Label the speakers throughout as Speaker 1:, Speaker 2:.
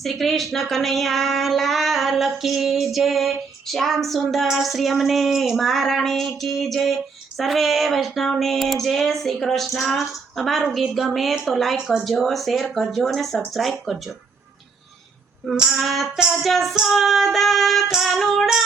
Speaker 1: શ્રી કૃષ્ણ કનૈયા લાલ કી જય. શ્યામ સુંદર શ્રી અમને મહારાણી કી જય. સર્વે વૈષ્ણવને જય શ્રી કૃષ્ણ. અમારું ગીત ગમે તો લાઈક કરજો શેર કરજો અને સબસ્ક્રાઈબ કરજો. માતા જસોદા કાનુડાને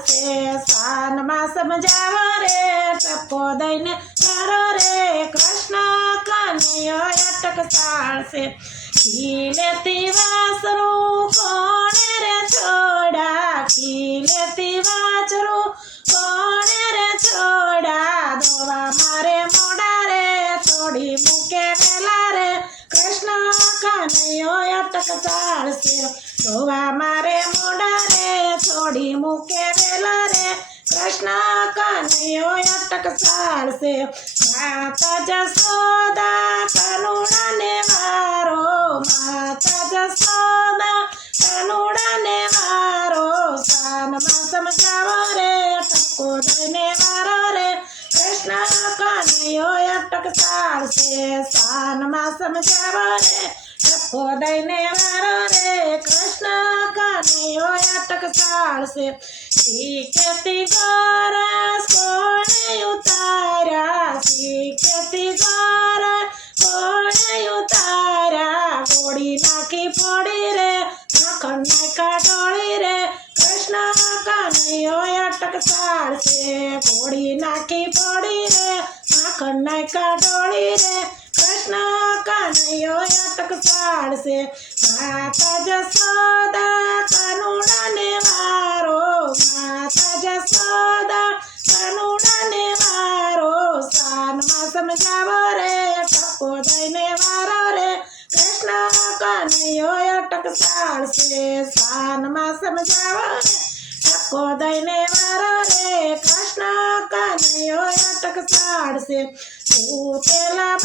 Speaker 1: સાડશે સાનમાં સમજાવો રે ટપો દઈને વારો રે કૃષ્ણ કનૈયો અટક સાળશે ખીલેતી વાસરું કોણે રે છોડા ખીલેતી વાચરું કોણે રે છોડા દોવા મારે મોડા રે છોડી મૂકે વેલા રે કૃષ્ણ કનૈયો અટક ચાળશે દોવા મારે ચાલશે માતા જસોદા કાનુડાને મારો, માતા જસોદા કાનુડાને મારો. સાનમાં સમજાવો રે ટપકો દઈને મારો રે. કૃષ્ણ કનૈયો અટક ચાલશે સાનમાં સમજાવો રે ટપકો દઈને મારો રે, કૃષ્ણ કનૈયો અટક ચાલશે. શીખતી ગોરસ કોણે ઉતાર્યા? શીખતી ગોરસ કોણે ઉતાર્યા? ગોળી નાખી પડી રે માખણ નાખા ડોળી રે. કૃષ્ણ કનૈયો અટક ચાલશે. ગોળી નાખી પડી રે માખણ નાખા રે. કૃષ્ણ કનૈયો અટક સાડશે માતા જસોદા કાનુડાને મારો માતા જસોદા કાનુડાને વારો. સાનમાં સમજાવો રે ટકો દઈને વારો રે. કૃષ્ણ કનૈયો અટક ચાલશે સાનમાં સમજાવો રે ટકો દઈને વારો રે. કૃષ્ણ કનૈયો અટક સાડશે તું પેલા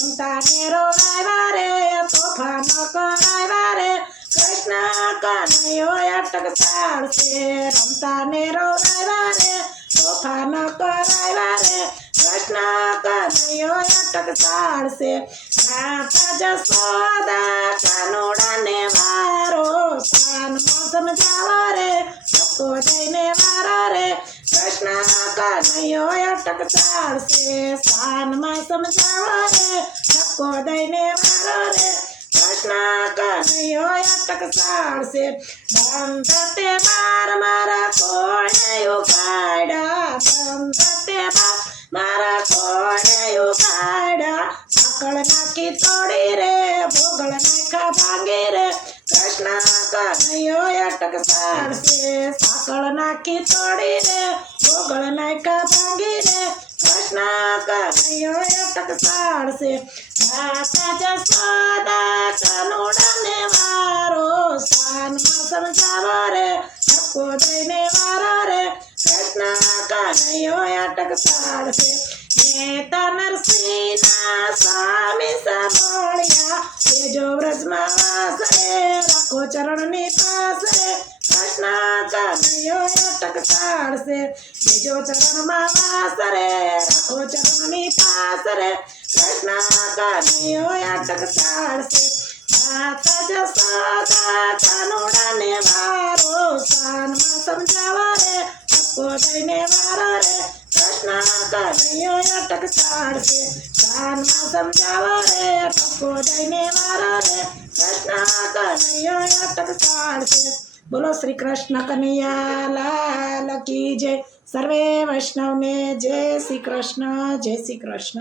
Speaker 1: ને રોવાયા રે તોફાન કરાવ્યા રે કૃષ્ણ કનૈયો અટક ચાલશે રમતા ને રોવાયા રે તોફાન કરાવ્યા રે કૃષ્ણ કનૈયો અટક ચાલશે માતા જસોદા કાનોડાને મારો સાનમાં સમજાવો રે ટપકો જઈને વારો રે કૃષ્ણ કનૈયો અટક ચાલશે સાનમાં સમજાવો રે ટપકો દઈને વારો રે કૃષ્ણ કનૈયો અટક ચાલશે બંધ તે બાર મારા કોણે ઉગાડા બંધ તે બાર મારા કોણે ઉગાડા સાકળ નાખી તોડી રે, ભોગળ નાખા ભાંગી રે. કૃષ્ણ કનૈયો અટક સાડશે સાકળ નાખી તોડીને નાયકા નાખા ભાંગી રે કૃષ્ણ કનૈયો અટક ચાલશે માતા જસોદા કાનુડાને વારો, સાનમાં સમજાવો રે, ધક્કો દઈને વારો રે કૃષ્ણ કનૈયો અટક સાડશે નેતા નરસિંહના સ્વામી સાંભળ્યા, તેજો વ્રજમાં રે રાખો ચરણની પાસ રે કૃષ્ણ કનૈયો અટક ચાલશે તેજો ચરણમાં વાસ રે રાખો ચરણની પાસ રે કૃષ્ણ કનૈયો અટક ચાલશે માતા જસોદા કાનુડાને વારો સાનમાં સમજાવો રે ટપકો દઈને વારો રે કૃષ્ણ કનૈયો અટક ચાલશે કાનમાં સમજાવો રે ટપકો દઈને વારો રે બોલો શ્રી કૃષ્ણ કનૈયા, લાલ કી જય. સર્વે વૈષ્ણવને જય શ્રી કૃષ્ણ, જય શ્રી કૃષ્ણ.